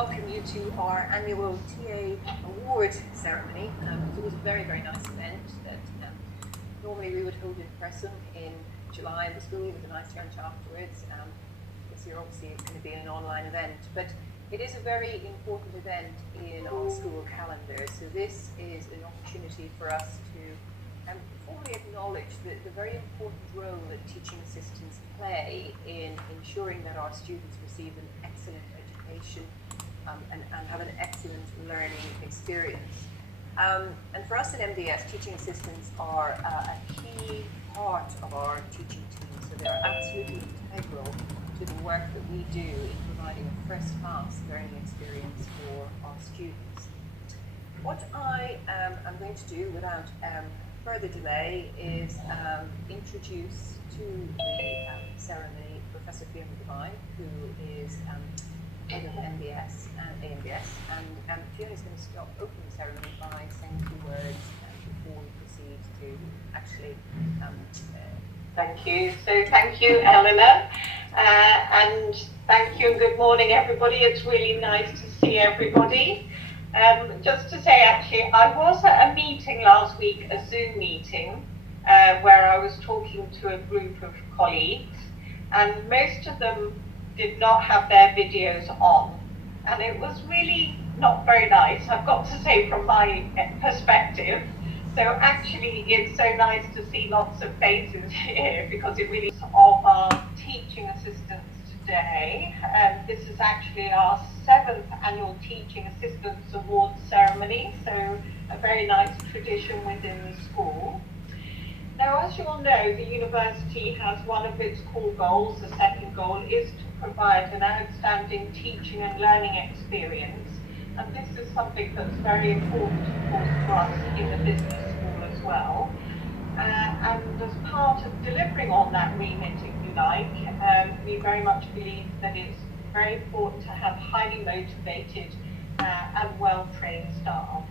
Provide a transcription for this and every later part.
welcome you to our annual TA award ceremony. It's always a very, very nice event that normally we would hold in person in July in the school with a nice lunch afterwards. This year obviously it's going to be an online event, but it is a very important event in our school calendar. So this is an opportunity for us to formally acknowledge the very important role that teaching assistants play in ensuring that our students receive an excellent education and have an excellent learning experience. And for us at MDS, teaching assistants are a key part of our teaching team, so they're absolutely integral to the work that we do in providing a first-class learning experience for our students. What I am going to do without further delay is introduce to the ceremony Professor Fiona Devine, who is head of MBS and AMBS, and Fiona is going to open the ceremony by saying a few words before we proceed to actually Thank you. So thank you, Eleanor, and thank you and good morning, everybody. It's really nice to see everybody. Just to say, actually, I was at a meeting last week, a Zoom meeting, where I was talking to a group of colleagues, and most of them did not have their videos on. And it was really not very nice, I've got to say, from my perspective. So actually, it's so nice to see lots of faces here, because it really is of our teaching assistants today. This is actually our 7th annual Teaching Assistants Awards ceremony, so a very nice tradition within the school. Now, as you all know, the university has one of its core goals. The second goal is to provide an outstanding teaching and learning experience. And this is something that's very important, of course, to us in the business school as well. And as part of delivering on that remit, if you like, we very much believe that it's very important to have highly motivated and well-trained staff.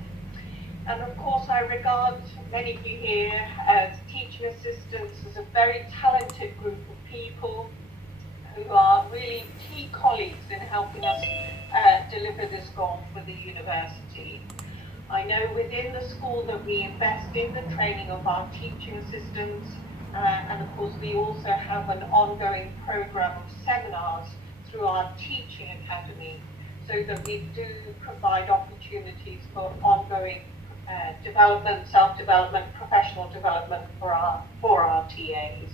And of course, I regard many of you here as teaching assistants as a very talented group of people who are really key colleagues in helping us deliver this goal for the university. I know within the school that we invest in the training of our teaching assistants, and of course we also have an ongoing program of seminars through our teaching academy, so that we do provide opportunities for ongoing development, self-development, professional development for our TAs.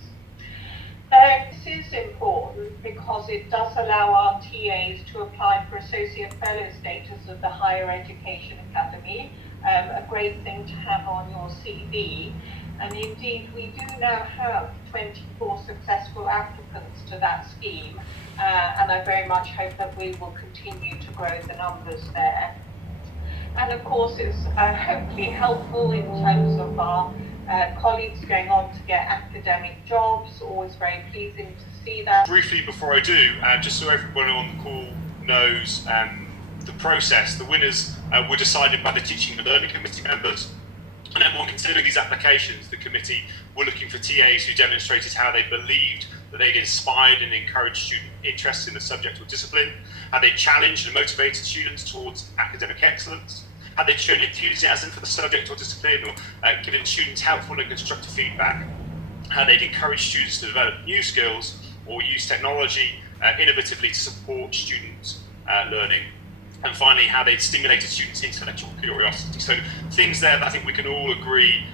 This is important because it does allow our TAs to apply for Associate Fellow status of the Higher Education Academy, a great thing to have on your CV. And indeed, we do now have 24 successful applicants to that scheme, and I very much hope that we will continue to grow the numbers there. And of course, it's hopefully helpful in terms of our colleagues going on to get academic jobs. Always very pleasing to see that. Briefly before I do, just so everyone on the call knows the process, the winners were decided by the Teaching and Learning Committee members. And then when considering these applications, the committee were looking for TAs who demonstrated how they believed that they'd inspired and encouraged student interest in the subject or discipline, how they challenged and motivated students towards academic excellence, how they'd shown enthusiasm for the subject or discipline, or given students helpful and constructive feedback, how they'd encourage students to develop new skills or use technology innovatively to support students' learning. And finally, how they'd stimulated students' intellectual curiosity. So things there that I think we can all agree,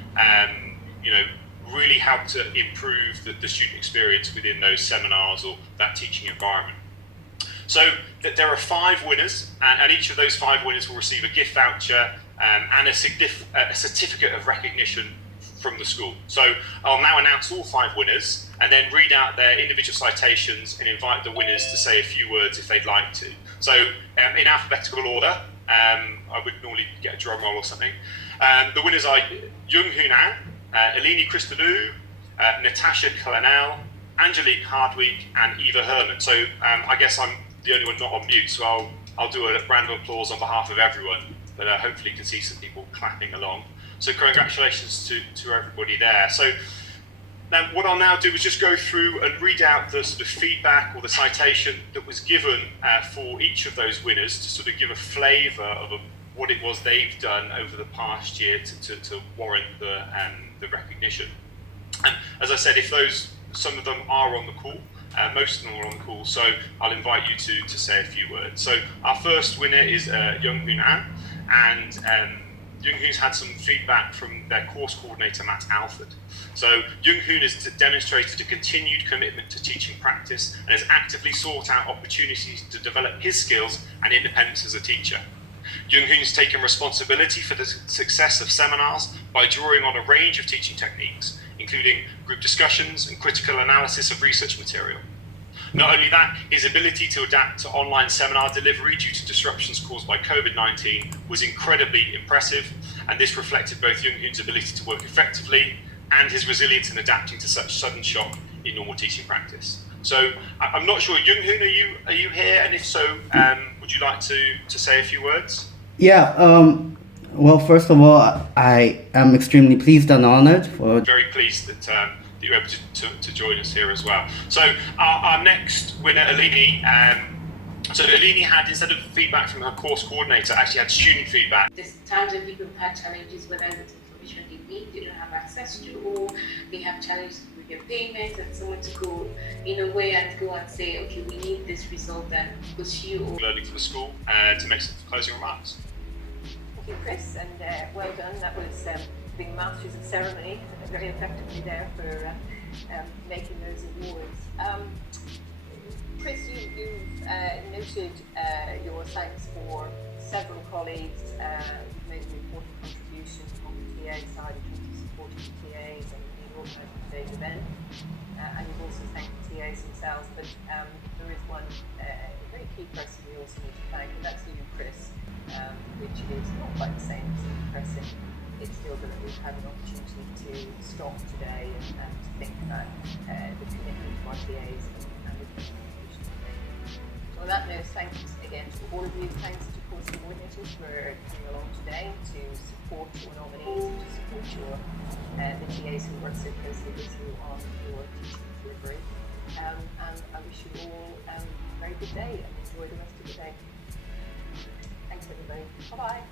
really help to improve the student experience within those seminars or that teaching environment. So there are 5 winners, and each of those 5 winners will receive a gift voucher and a certificate of recognition from the school. So I'll now announce all 5 winners and then read out their individual citations and invite the winners to say a few words if they'd like to. So in alphabetical order, I would normally get a drum roll or something. The winners are Jung Hoon An, Eleni Christodoulou, Natasha Colonel, Angelique Hardwick, and Eva Herman. So I guess I'm the only one not on mute, so I'll do a round of applause on behalf of everyone, but hopefully you can see some people clapping along. So congratulations to everybody there. So Now, what I'll now do is just go through and read out the sort of feedback or the citation that was given for each of those winners to sort of give a flavour of what it was they've done over the past year to warrant the recognition. And as I said, some of them are on the call, most of them are on the call, so I'll invite you to say a few words. So our first winner is Young-Hoon An, and Young-Hoon's had some feedback from their course coordinator, Matt Alford. So Young-Hoon has demonstrated a continued commitment to teaching practice and has actively sought out opportunities to develop his skills and independence as a teacher. Young-Hoon's taken responsibility for the success of seminars by drawing on a range of teaching techniques, including group discussions and critical analysis of research material. Not only that, his ability to adapt to online seminar delivery due to disruptions caused by COVID-19 was incredibly impressive, and this reflected both Young-Hoon's ability to work effectively and his resilience in adapting to such sudden shock in normal teaching practice. So I'm not sure, Young-Hoon, are you here? And if so, would you like to say a few words? Yeah, well, first of all, I am extremely pleased and honored for... Very pleased that you were able to join us here as well. So our next winner, Alini, so Alini had, instead of feedback from her course coordinator, actually had student feedback. There's times when people have had challenges whether it's information they need, they don't have access to, or they have challenges with their payments, and someone to go in a way and go and say, okay, we need this result that push you. Learning for the school to make some closing remarks. Thank you, Chris, and well done. That was the Masters of Ceremony, very effectively there for making those awards. Chris, you've noted your thanks for several colleagues who've made an important contribution on the TA side in terms of supporting the TAs and in organising today's event. And you've also thanked the TAs themselves, but there is one very key person we also need to thank, and that's you, Chris, which is not quite the same as impressive. It's still that we've had an opportunity to stop today and to think about the commitment to our TAs and the contribution to make. So on that note, thanks again to all of you. Thanks to course coordinators for coming along today to support your nominees and to support the TAs who work so closely with you on your teaching delivery. And I wish you all a very good day and enjoy the rest of the day. Thanks everybody. Bye-bye.